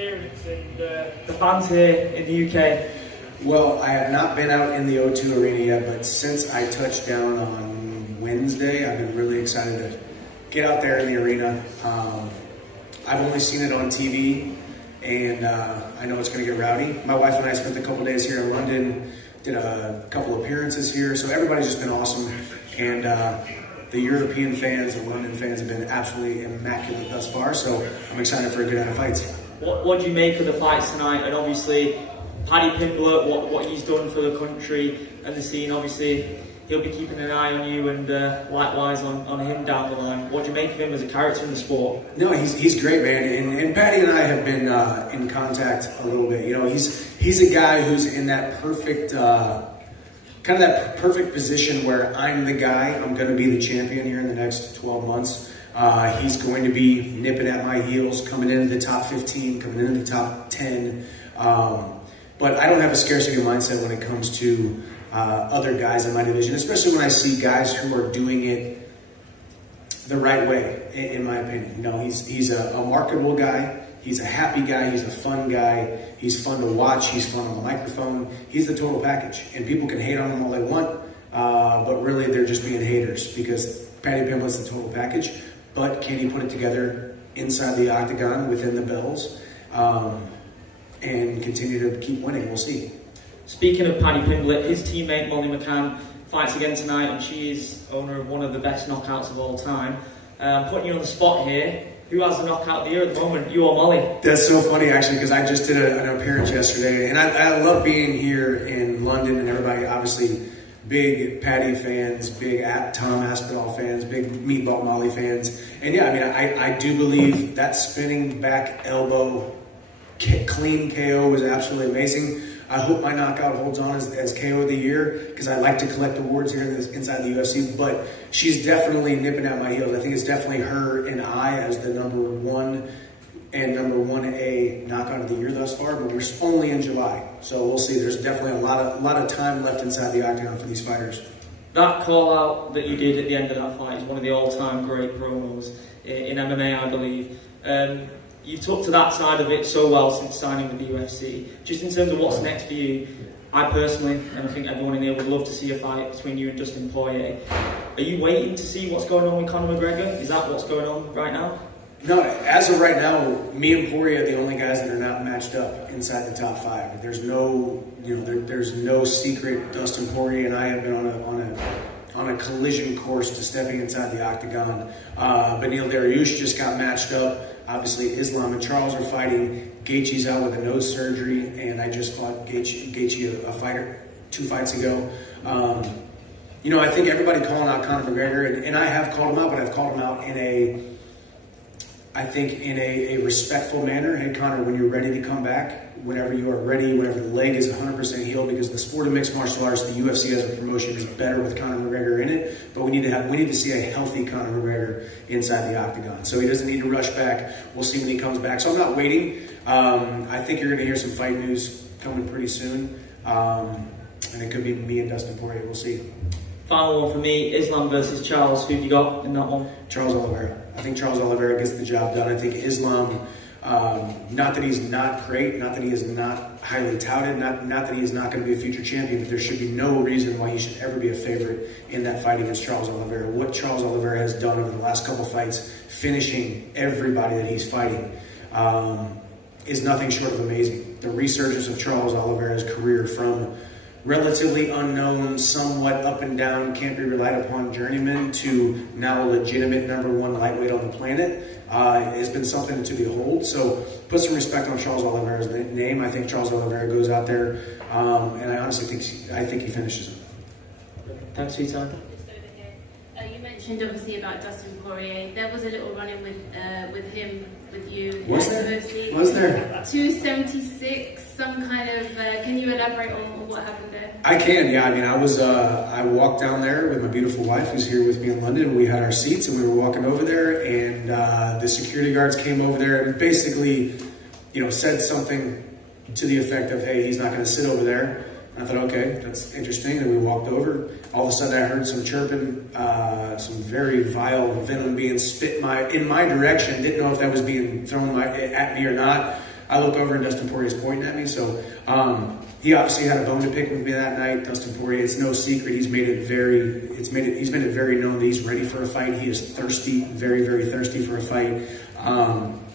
experience and the fans here in the UK? Well, I have not been out in the O2 Arena yet, but since I touched down on Wednesday, I've been really excited to get out there in the arena. I've only seen it on TV, and I know it's going to get rowdy. My wife and I spent a couple days here in London, did a couple appearances here, so everybody's just been awesome. And the European fans, the London fans have been absolutely immaculate thus far, so I'm excited for a good round of fights. What do you make of the fights tonight? And obviously, Paddy Pimblett, what he's done for the country and the scene, obviously, he'll be keeping an eye on you and likewise on him down the line. What do you make of him as a character in the sport? No, he's great, man. And Paddy and I have been in contact a little bit. You know, he's a guy who's in that perfect, kind of that perfect position where I'm the guy. I'm going to be the champion here in the next 12 months. He's going to be nipping at my heels, coming into the top 15, coming into the top 10. But I don't have a scarcity mindset when it comes to other guys in my division, especially when I see guys who are doing it the right way, in my opinion. You know, he's a marketable guy. He's a happy guy. He's a fun guy. He's fun to watch. He's fun on the microphone. He's the total package. And people can hate on him all they want, but really they're just being haters because Paddy Pimblett's the total package. But can he put it together inside the octagon within the bells and continue to keep winning? We'll see. Speaking of Paddy Pimblett, his teammate Molly McCann fights again tonight, and she is owner of one of the best knockouts of all time. Putting you on the spot here, who has the knockout of the year at the moment, you or Molly? That's so funny, actually, because I just did an appearance yesterday, and I love being here in London, and everybody, obviously, big Paddy fans, big Tom Aspinall fans, big Meatball Molly fans. And yeah, I mean, I do believe that spinning back elbow, clean KO was absolutely amazing. I hope my knockout holds on as KO of the year because I like to collect awards here inside the UFC, but she's definitely nipping at my heels. I think it's definitely her and I as the #1 and #1A knockout of the year thus far, but we're only in July. So we'll see. There's definitely a lot of time left inside the octagon for these fighters. That call out that you did at the end of that fight is one of the all-time great promos in MMA, I believe. You've talked to that side of it so well since signing with the UFC. Just in terms of what's next for you, I personally, and I think everyone in here would love to see a fight between you and Dustin Poirier. Are you waiting to see what's going on with Conor McGregor? Is that what's going on right now? No, as of right now, me and Poirier are the only guys that are not matched up inside the top 5. There's no, there's no secret. Dustin Poirier and I have been on a collision course to stepping inside the octagon. Beneil Dariush just got matched up. Obviously, Islam and Charles are fighting. Gaethje's out with a nose surgery, and I just fought Gaethje, a fighter, 2 fights ago. You know, I think everybody calling out Conor McGregor, and I have called him out, but I've called him out in a respectful manner. Hey, Conor, when you're ready to come back, whenever you are ready, whenever the leg is 100% healed, because the sport of mixed martial arts, the UFC as a promotion is better with Conor McGregor in it, but we need to see a healthy Conor McGregor inside the octagon. So he doesn't need to rush back. We'll see when he comes back. So I'm not waiting. I think you're going to hear some fight news coming pretty soon, and it could be me and Dustin Poirier. We'll see. Final one for me, Islam versus Charles. Who have you got in that one? Charles Oliveira. I think Charles Oliveira gets the job done. I think Islam, not that he's not great, not that he is not highly touted, not that he is not going to be a future champion, but there should be no reason why he should ever be a favorite in that fight against Charles Oliveira. What Charles Oliveira has done over the last couple fights, finishing everybody that he's fighting, is nothing short of amazing. The resurgence of Charles Oliveira's career from relatively unknown, somewhat up and down, can't be relied upon journeyman to now a legitimate #1 lightweight on the planet has been something to behold. So put some respect on Charles Oliveira's name. I think Charles Oliveira goes out there, and I honestly think he finishes him. Thanks for your time. You mentioned obviously about Dustin Poirier. There was a little run-in with him, with you. Was there? 276, some kind of, can you elaborate on what happened there? I can, yeah. I mean, I walked down there with my beautiful wife who's here with me in London. We had our seats and we were walking over there, and the security guards came over there and basically, said something to the effect of, hey, he's not going to sit over there. I thought, okay, that's interesting. And we walked over. All of a sudden, I heard some chirping, some very vile venom being spit in my direction. Didn't know if that was being thrown at me or not. I look over and Dustin Poirier is pointing at me. So he obviously had a bone to pick with me that night. Dustin Poirier, it's no secret. He's made it he's made it very known that he's ready for a fight. He is thirsty, very, very thirsty for a fight.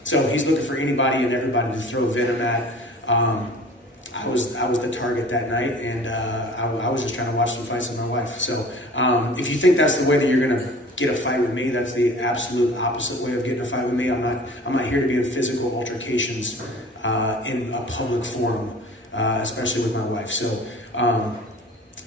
So he's looking for anybody and everybody to throw venom at. I was the target that night, and I was just trying to watch some fights with my wife. So if you think that's the way that you're gonna get a fight with me, that's the absolute opposite way of getting a fight with me. I'm not here to be in physical altercations in a public forum, especially with my wife. So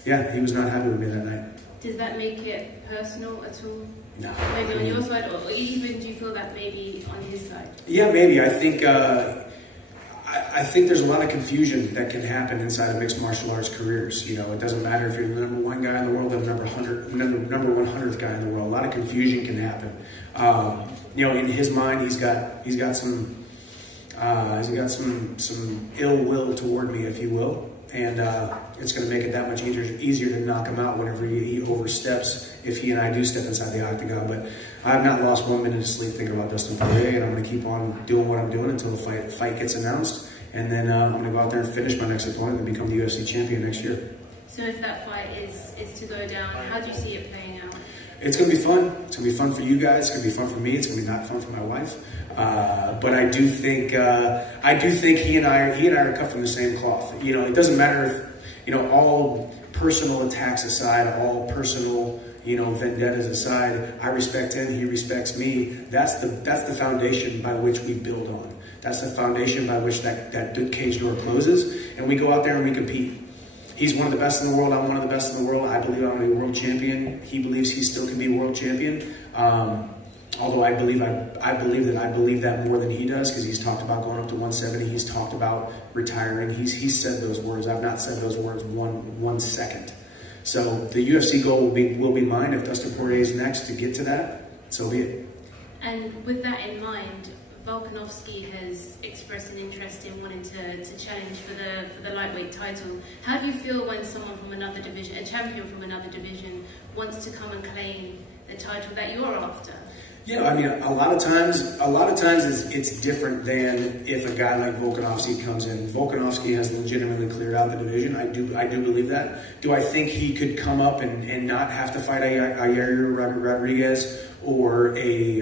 yeah, he was not happy with me that night. Does that make it personal at all? No. Maybe on your side, or even do you feel that maybe on his side? Yeah, maybe. I think there's a lot of confusion that can happen inside of mixed martial arts careers. You know, it doesn't matter if you're the number 1 guy in the world or the number 100th guy in the world. A lot of confusion can happen. You know, in his mind, he's got some ill will toward me, if you will, and it's going to make it that much easier to knock him out whenever he oversteps, if he and I do step inside the octagon. But I have not lost 1 minute of sleep thinking about Dustin Poirier, and I'm going to keep on doing what I'm doing until the fight gets announced, and then I'm going to go out there and finish my next opponent and become the UFC champion next year. So if that fight is to go down, how do you see it playing out? It's going to be fun. It's going to be fun for you guys. It's going to be fun for me. It's going to be not fun for my wife. But I do think he and I are cut from the same cloth. You know, it doesn't matter if, you know, all personal attacks aside, all personal, you know, vendettas aside, I respect him. He respects me. That's the foundation by which we build on. That's the foundation by which that cage door closes, and we go out there and we compete. He's one of the best in the world. I'm one of the best in the world. I believe I'm a world champion. He believes he still can be a world champion. Although I believe that more than he does, because he's talked about going up to 170. He's talked about retiring. He's said those words. I've not said those words one second. So the UFC goal will be mine. If Dustin Poirier is next to get to that, so be it. And with that in mind, Volkanovski has expressed an interest in wanting to challenge for the lightweight title. How do you feel when someone from another division, a champion from another division, wants to come and claim the title that you're after? Yeah, I mean, a lot of times it's different than if a guy like Volkanovski comes in. Volkanovski has legitimately cleared out the division. I do believe that. Do I think he could come up and not have to fight a Yair Rodriguez or a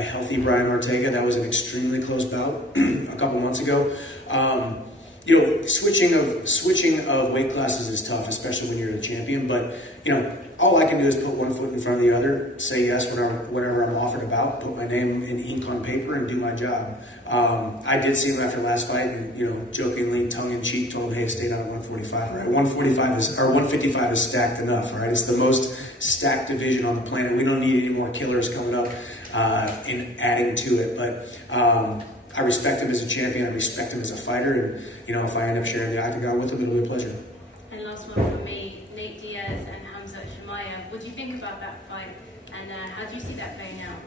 healthy Brian Ortega? That was an extremely close bout a couple months ago. You know, switching of weight classes is tough, especially when you're the champion. But you know, all I can do is put one foot in front of the other, say yes whenever I'm offered a bout, put my name in ink on paper, and do my job. I did see him after last fight, and you know, jokingly, tongue in cheek, told him, "Hey, stay down at 145." Right? 155 is stacked enough, right? It's the most stacked division on the planet. We don't need any more killers coming up and adding to it. But I respect him as a champion. I respect him as a fighter, and you know, if I end up sharing the octagon with him, it'll be a pleasure. And last one from me, Nate Diaz and Hamzat Chimaev. What do you think about that fight, and how do you see that playing out?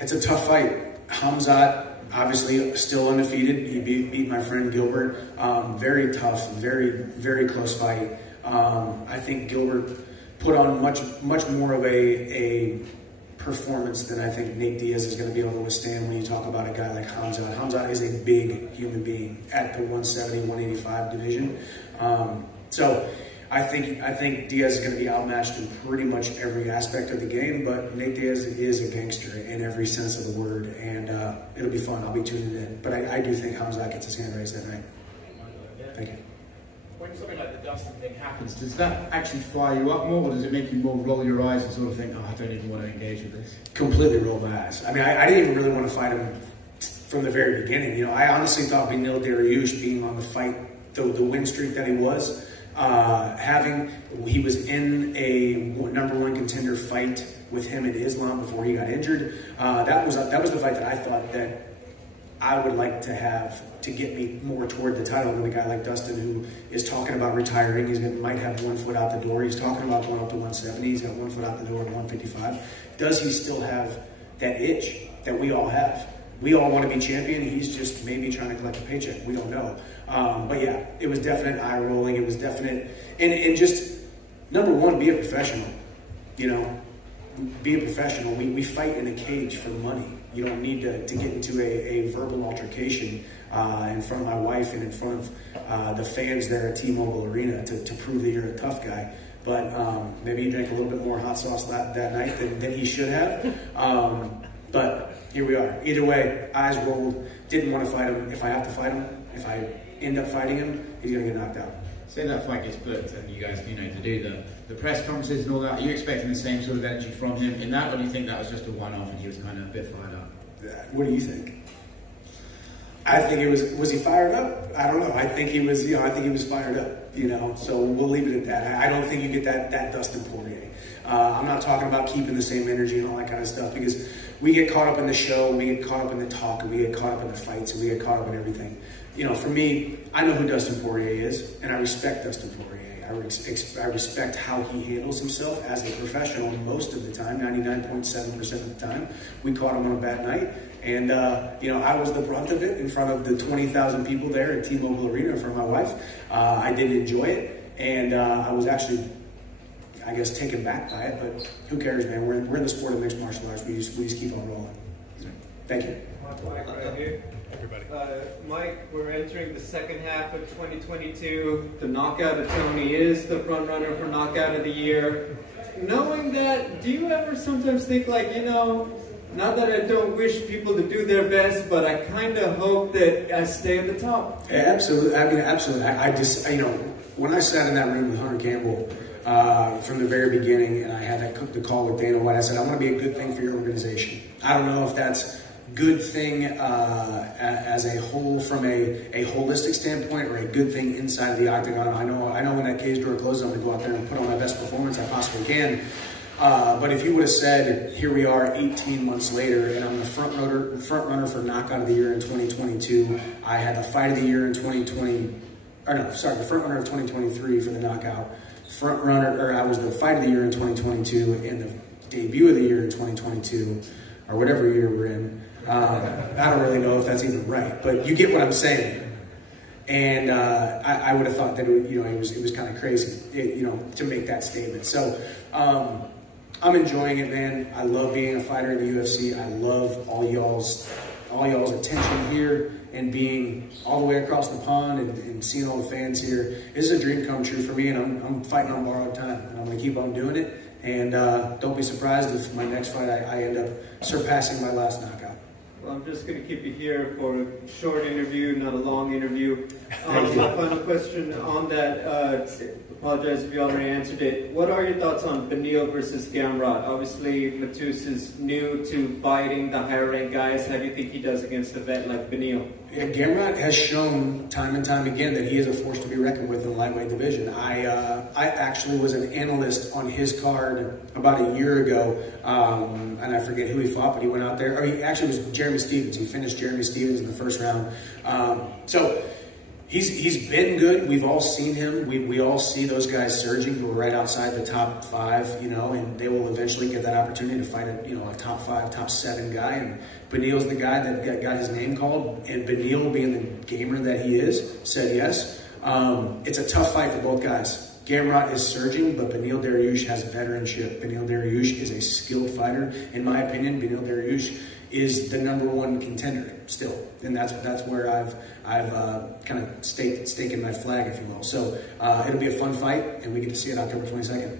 It's a tough fight. Hamzat, obviously, still undefeated. He beat my friend Gilbert. Very tough, very close fight. I think Gilbert put on much more of a performance than I think Nate Diaz is going to be able to withstand when you talk about a guy like Hamzat. Hamzat is a big human being at the 170, 185 division. So I think Diaz is going to be outmatched in pretty much every aspect of the game, but Nate Diaz is a gangster in every sense of the word, and it'll be fun. I'll be tuning in. But I do think Hamzat gets his hand raised that night. Thank you. When something like the Dustin thing happens, does that actually fire you up more, or does it make you more roll your eyes and sort of think, oh, I don't even want to engage with this? Completely roll my eyes. I mean, I didn't even really want to fight him from the very beginning. You know, I honestly thought Beneil Dariush being on the fight, the win streak that he was, he was in a #1 contender fight with him in Islam before he got injured. That was the fight that I thought that I would like to have to get me more toward the title than a guy like Dustin, who is talking about retiring. Might have 1 foot out the door. He's talking about going up to 170. He's got 1 foot out the door at 155. Does he still have that itch that we all have? We all want to be champion. He's just maybe trying to collect a paycheck. We don't know. But yeah, it was definite eye rolling. It was definite. And just, #1, be a professional. You know, be a professional. We fight in a cage for money. You don't need to get into a verbal altercation in front of my wife and in front of the fans there at T-Mobile Arena to prove that you're a tough guy. But maybe he drank a little bit more hot sauce that night than he should have. But here we are. Either way, eyes rolled. Didn't want to fight him. If I have to fight him, if I end up fighting him, he's going to get knocked out. Say that fight gets booked and you guys, to do the press conferences and all that, are you expecting the same sort of energy from him in that, or do you think that was just a one-off and he was kind of a bit fired up? What do you think? I think it was he fired up? I don't know. I think he was, I think he was fired up, so we'll leave it at that. I don't think you get that Dustin Poirier. I'm not talking about keeping the same energy and all that kind of stuff, because we get caught up in the show, we get caught up in the talk, and we get caught up in the fights, and we get caught up in everything. For me, I know who Dustin Poirier is, and I respect Dustin Poirier. I respect how he handles himself as a professional most of the time, 99.7% of the time. We caught him on a bad night, and I was the brunt of it in front of the 20,000 people there at T-Mobile Arena in front of my wife. I didn't enjoy it, and I was actually, I guess, taken back by it, but who cares, man? We're in the sport of mixed martial arts. We just keep on rolling. Thank you. Mike right here. Everybody. Mike, we're entering the second half of 2022. The knockout of Tony is the front runner for knockout of the year. Knowing that, do you ever sometimes think like, not that I don't wish people to do their best, but I kind of hope that I stay at the top? Yeah, absolutely. I mean, absolutely. I just, when I sat in that room with Hunter Campbell from the very beginning, and I had the call with Dana White, I said, I want to be a good thing for your organization. I don't know if that's good thing as a whole from a holistic standpoint, or a good thing inside of the octagon. I know when that cage door closes, I'm going to go out there and put on my best performance I possibly can. But if you would have said, here we are 18 months later, and I'm the front runner for knockout of the year in 2022. I had the fight of the year in 2020, the front runner of 2023 for the knockout. I was the fight of the year in 2022 and the debut of the year in 2022, or whatever year we're in. I don't really know if that's even right, but you get what I'm saying. And I would have thought that it was kind of crazy, to make that statement. So I'm enjoying it, man. I love being a fighter in the UFC. I love all y'all's attention here, and being all the way across the pond and seeing all the fans here. This is a dream come true for me, and I'm fighting on borrowed time, and I'm going to keep on doing it. And don't be surprised if my next fight I end up surpassing my last knockout. Well, I'm just going to keep you here for a short interview, not a long interview. Final question on that. Apologize if you already answered it. What are your thoughts on Beneil versus Gamrot? Obviously, Matus is new to fighting the higher-ranked guys. How do you think he does against a vet like Beneil? Yeah, Gamrot has shown time and time again that he is a force to be reckoned with in the lightweight division. I actually was an analyst on his card about a year ago, and I forget who he fought, but he went out there. Or he actually was Jeremy Stevens. He finished Jeremy Stevens in the first round. So he's been good. We've all seen him. We all see those guys surging who are right outside the top 5, and they will eventually get that opportunity to fight a top 5, top 7 guy. And Beneil's the guy that got his name called, and Beneil, being the gamer that he is, said yes. It's a tough fight for both guys. Gamrot is surging, but Beneil Dariush has veteranship. Beneil Dariush is a skilled fighter. In my opinion, Beneil Dariush is the #1 contender still, and that's where I've kind of staking my flag, if you will. So it'll be a fun fight, and we get to see it October 22nd.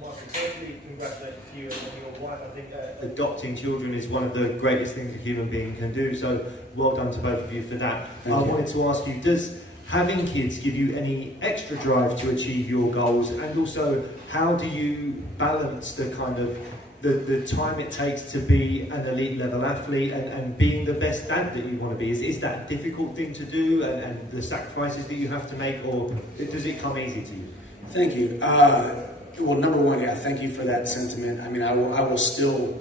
Michael, certainly congratulate you and your wife. I think adopting children is one of the greatest things a human being can do. So well done to both of you for that. I wanted to ask you, does having kids give you any extra drive to achieve your goals? And also, how do you balance the kind of the time it takes to be an elite level athlete and being the best dad that you want to be? Is that a difficult thing to do, and the sacrifices that you have to make, or does it come easy to you? Thank you. Well, #1, yeah, thank you for that sentiment. I mean, I will still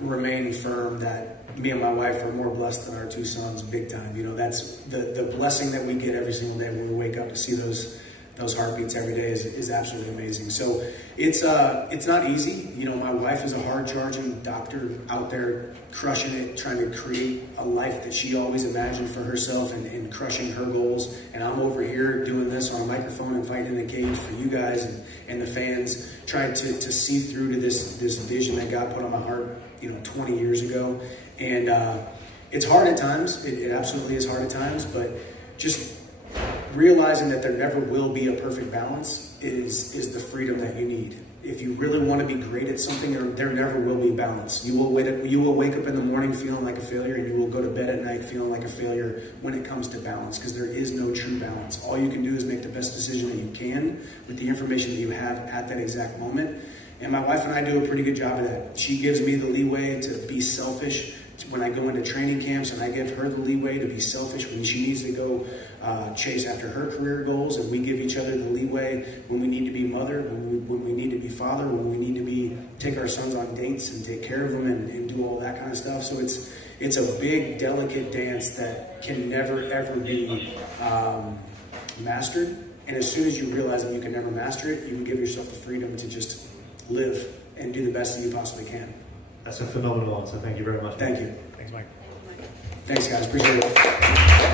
remain firm that me and my wife are more blessed than our 2 sons, big time. That's the blessing that we get every single day when we wake up to see those those heartbeats every day is absolutely amazing. So it's not easy. You know, my wife is a hard-charging doctor out there crushing it, trying to create a life that she always imagined for herself and crushing her goals. And I'm over here doing this on a microphone and fighting in a cage for you guys and the fans, trying to see through to this vision that God put on my heart, you know, 20 years ago. And it's hard at times. It absolutely is hard at times, but just realizing that there never will be a perfect balance is the freedom that you need. If you really want to be great at something, there never will be balance. You will wake up in the morning feeling like a failure, and you will go to bed at night feeling like a failure when it comes to balance, because there is no true balance. All you can do is make the best decision that you can with the information that you have at that exact moment. And my wife and I do a pretty good job of that. She gives me the leeway to be selfish when I go into training camps, and I give her the leeway to be selfish when she needs to go chase after her career goals, and we give each other the leeway when we need to be mother, when we need to be father, when we need to take our sons on dates and take care of them and do all that kind of stuff. So it's a big, delicate dance that can never, ever be mastered. And as soon as you realize that you can never master it, you can give yourself the freedom to just live and do the best that you possibly can. That's a phenomenal answer. Thank you very much. Thank you. Thanks, Mike. Thanks, guys. Appreciate it.